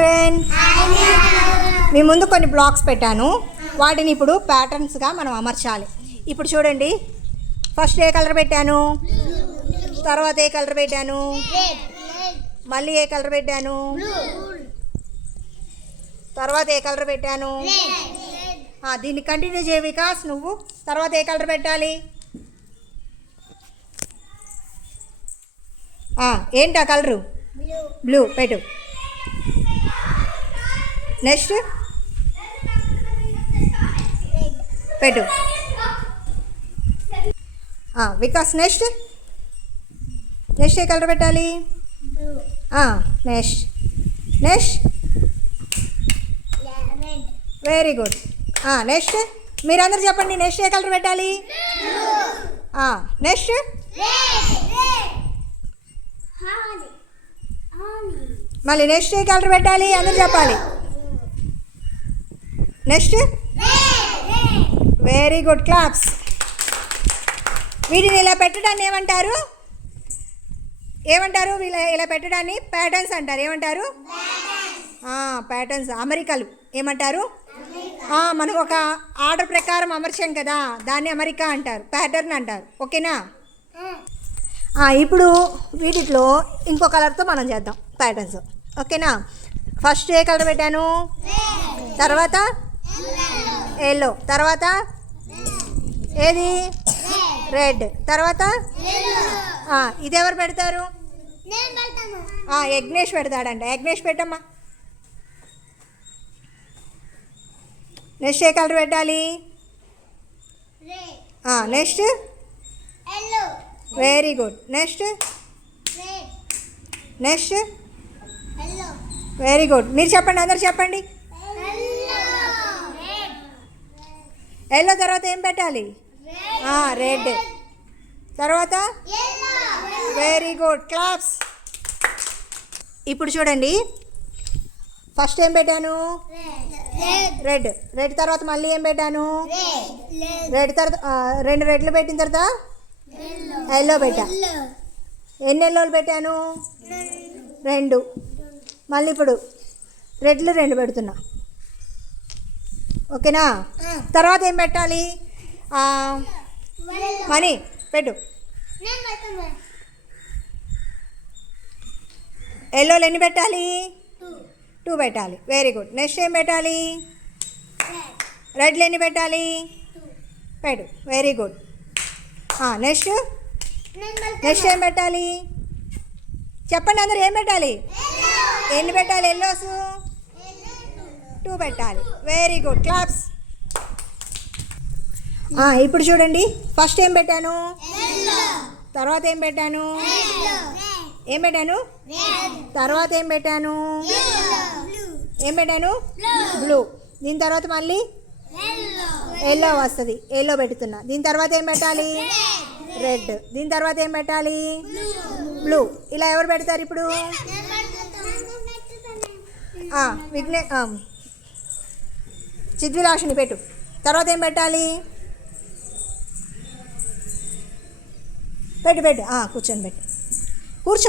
Friends, మీ ముందు కొన్ని blocks పెట్టాను. వాటిని ఇప్పుడు ప్యాటర్న్స్గా మనం అమర్చాలి. ఇప్పుడు చూడండి, ఫస్ట్ ఏ కలర్ పెట్టాను, తర్వాత ఏ కలర్ పెట్టాను, మళ్ళీ ఏ కలర్ పెట్టాను, తర్వాత ఏ కలర్ పెట్టాను. దీన్ని కంటిన్యూ చేయ వికాస్. నువ్వు తర్వాత ఏ కలర్ పెట్టాలి? ఏంటి ఆ కలరు? బ్లూ పెట్టు. నెక్స్ట్ పెట్టు వికాస్. నెక్స్ట్ ఏ కలర్ పెట్టాలి? Next very good. నెక్స్ట్ మీరందరూ చెప్పండి, నెక్స్ట్ ఏ కలర్ పెట్టాలి? నెక్స్ట్ మళ్ళీ నెక్స్ట్ ఏ కలర్ పెట్టాలి? అందరూ చెప్పాలి. Next very good, claps. వీటిని ఇలా పెట్టడాన్ని ఏమంటారు? ఇలా పెట్టడాన్ని ప్యాటర్న్స్ అంటారు. ఏమంటారు? ప్యాటర్న్స్, అమరికలు ఏమంటారు? మనం ఒక ఆర్డర్ ప్రకారం అమర్చాం కదా, దాన్ని అమరిక అంటారు, ప్యాటర్న్ అంటారు. ఓకేనా? ఇప్పుడు వీటిలో ఇంకో కలర్తో మనం చేద్దాం ప్యాటర్న్స్. ఓకేనా? ఫస్ట్ ఏ కలర్ పెట్టాను, తర్వాత ఎల్లో, తర్వాత ఏది రెడ్, తర్వాత ఇది ఎవరు పెడతారు? యజ్ఞేష్ పెడతాడంట. యజ్ఞేష్ పెట్టమ్మా. నెక్స్ట్ ఏ కలర్ పెట్టాలి? Next very good. Next very good. మీరు చెప్పండి, అందరు చెప్పండి. ఎల్లో తర్వాత ఏం పెట్టాలి? రెడ్, తర్వాత వెరీ గుడ్, క్లాప్స్. ఇప్పుడు చూడండి, ఫస్ట్ ఏం పెట్టాను? రెడ్ తర్వాత మళ్ళీ ఏం పెట్టాను? రెడ్ తర్వాత రెండు రెడ్లు పెట్టిన తర్వాత ఎల్లో పెట్టా. ఎన్ని ఎల్లోలు పెట్టాను? 2. మళ్ళీ ఇప్పుడు రెడ్లు 2 పెడుతున్నా. ఓకేనా? తర్వాత ఏం పెట్టాలి? మనీ పెట్టు. ఎల్లోలు ఎన్ని పెట్టాలి? 2 పెట్టాలి. Very good. నెక్స్ట్ ఏం పెట్టాలి? రెడ్లు ఎన్ని పెట్టాలి? పెట్టు. Very good. నెక్స్ట్ ఏం పెట్టాలి? చెప్పండి అందరు, ఏం పెట్టాలి? ఎన్ని పెట్టాలి? ఎల్లోస్ 2 పెట్టాలి. Very good, claps. ఇప్పుడు చూడండి, ఫస్ట్ ఏం పెట్టాను, తర్వాత ఏం పెట్టాను, తర్వాత ఏం పెట్టాను, బ్లూ. దీని తర్వాత మళ్ళీ ఎల్లో వస్తుంది, ఎల్లో పెడుతున్నా. దీని తర్వాత ఏం పెట్టాలి? రెడ్. దీని తర్వాత ఏం పెట్టాలి? బ్లూ. ఇలా ఎవరు పెడతారు ఇప్పుడు? చిద్విలాషిని పెట్టు. తర్వాత ఏం పెట్టాలి? పెట్టు. కూర్చొని పెట్టు. కూర్చో.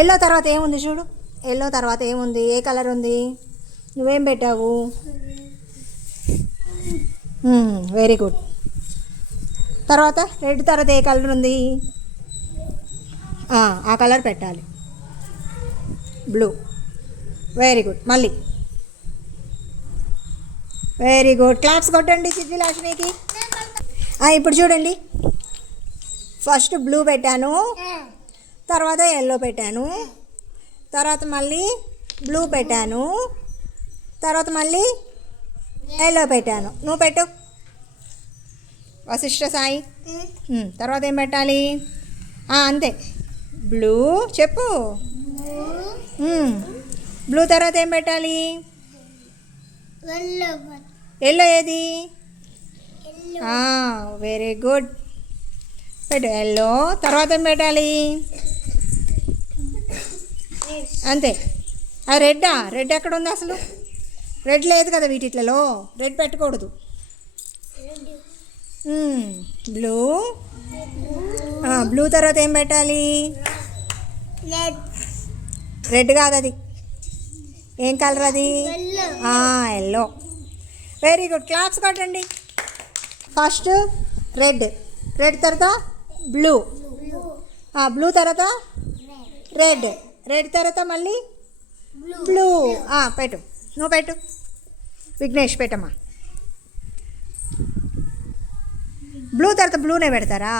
ఎల్లో తర్వాత ఏముంది చూడు. ఎల్లో తర్వాత ఏముంది? ఏ కలర్ ఉంది? నువ్వేం పెట్టావు? Very good. తర్వాత రెడ్ తర్వాత ఏ కలర్ ఉంది? ఆ కలర్ పెట్టాలి, బ్లూ. Very good. మళ్ళీ వెరీ గుడ్, క్లాప్స్ కొట్టండి చిద్విలాషినికి. ఇప్పుడు చూడండి, ఫస్ట్ బ్లూ పెట్టాను, తర్వాత ఎల్లో పెట్టాను, తర్వాత మళ్ళీ బ్లూ పెట్టాను, తర్వాత మళ్ళీ ఎల్లో పెట్టాను. నువ్వు పెట్టు వశిష్ఠ సాయి. తర్వాత ఏం పెట్టాలి? అంతే, బ్లూ. చెప్పు. బ్లూ తర్వాత ఏం పెట్టాలి? ఎల్లో ఏది? వెరీ గుడ్, పెట్టు. ఎల్లో తర్వాత ఏం పెట్టాలి? అంతే. రెడ్ ఎక్కడ ఉంది అసలు? రెడ్ లేదు కదా వీటిలో. రెడ్ పెట్టకూడదు. బ్లూ. బ్లూ తర్వాత ఏం పెట్టాలి? రెడ్ కాదు అది. ఏం కలర్ అది? ఎల్లో. వెరీ గుడ్, క్లాప్స్ కొట్టండి. ఫస్ట్ రెడ్, రెడ్ తర్వాత బ్లూ, బ్లూ తర్వాత రెడ్, రెడ్ తర్వాత మళ్ళీ బ్లూ. పెట్టు, నువ్వు పెట్టు. విఘ్నేష్ పెట్టమ్మా. బ్లూ తర్వాత బ్లూనే పెడతారా?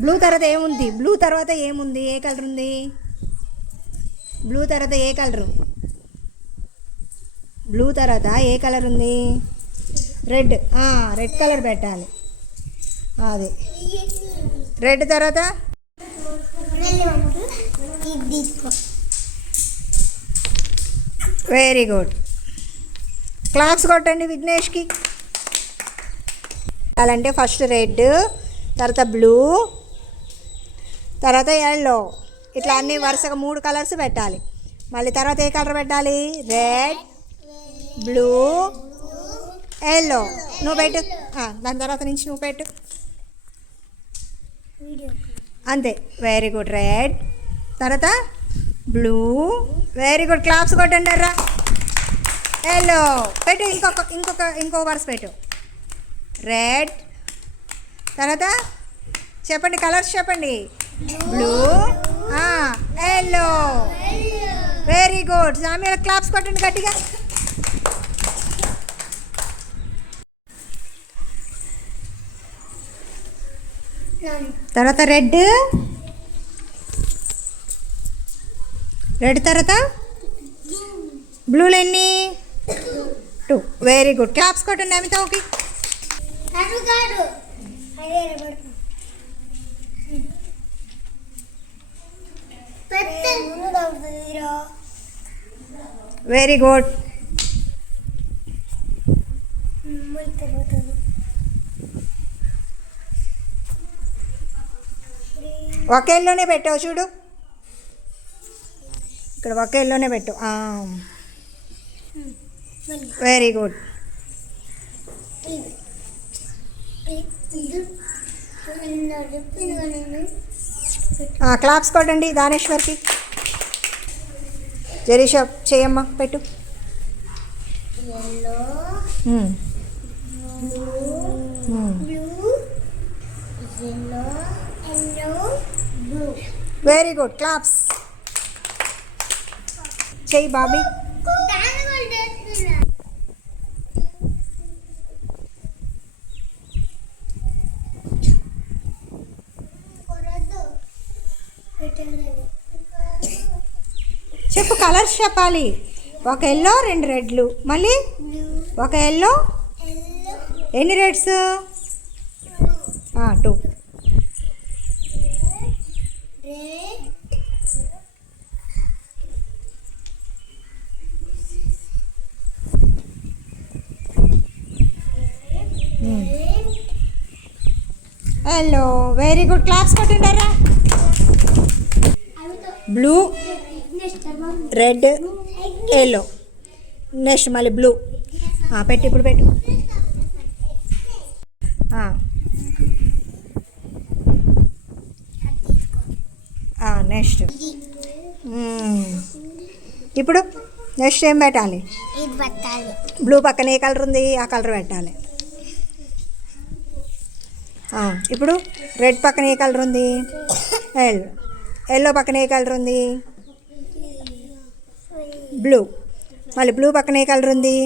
బ్లూ తర్వాత ఏముంది? బ్లూ తర్వాత ఏముంది? ఏ కలర్ ఉంది? బ్లూ తర్వాత ఏ కలరు? బ్లూ తర్వాత ఏ కలర్ ఉంది? రెడ్. రెడ్ కలర్ పెట్టాలి. అది రెడ్ తర్వాత వెరీ గుడ్, క్లాప్స్ కొట్టండి విఘ్నేష్కి. అలాంటే ఫస్ట్ రెడ్, తర్వాత బ్లూ, తర్వాత ఎల్లో, ఇట్లా అన్నీ వరుసగా 3 కలర్స్ పెట్టాలి. మళ్ళీ తర్వాత ఏ కలర్ పెట్టాలి? Red, blue, yellow. నువ్వు పెట్టు. దాని తర్వాత నుంచి నువ్వు పెట్టు. అంతే. Very good. రెడ్ తర్వాత బ్లూ. వెరీ గుడ్, క్లాప్స్ కొట్టండి. రా ఎల్లో పెట్టు. ఇంకొక వరుస పెట్టు. రెడ్ తర్వాత చెప్పండి, కలర్స్ చెప్పండి. Blue, yellow. Very good. సామ్యాల క్లాప్స్ కొట్టండి గట్టిగా. తర్వాత రెడ్, రెడ్ తర్వాత బ్లూలు ఎన్ని? 2. వెరీ గుడ్, క్లాప్స్ కొట్టండి అమిత. Okay, very good. ఒక ఎల్లోనే పెట్టావు చూడు, ఇక్కడ ఒక ఎల్లోనే పెట్టు. Very good. క్లాప్స్ కొట్టండి దానేశ్వర్కి. జరీషా చేయమ్మా, పెట్టు. Very good, claps. చెయ్యి బాబీ. చెప్పు, కలర్స్ చెప్పాలి. ఒక ఎల్లో, 2 రెడ్లు, మళ్ళీ ఒక ఎల్లో. ఎన్ని reds? 2. Yellow. Very good, claps కొట్టిండారా. Blue, red, yellow. నెక్స్ట్ మళ్ళీ బ్లూ. పెట్టి ఇప్పుడు పెట్టు. నెక్స్ట్ ఇప్పుడు నెక్స్ట్ ఏం పెట్టాలి? బ్లూ పక్కన ఏ కలర్ ఉంది? ఆ కలర్ పెట్టాలి. ఇప్పుడు రెడ్ పక్కన ఏ కలర్ ఉంది? ఎల్లో. ఎల్లో పక్కన ఏ కలర్ ఉంది? బ్లూ. మళ్ళీ బ్లూ పక్కన ఏ కలర్ ఉంది?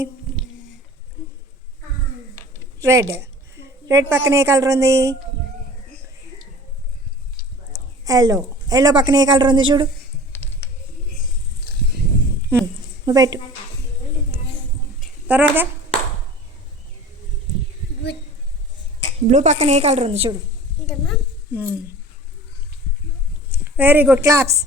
రెడ్. రెడ్ పక్కన ఏ కలర్ ఉంది? ఎల్లో. ఎల్లో పక్కన ఏ కలర్ ఉంది చూడు. నువ్వు పెట్టు. తర్వాత బ్లూ పక్కన ఏ కలర్ ఉంది చూడు. Very good, claps.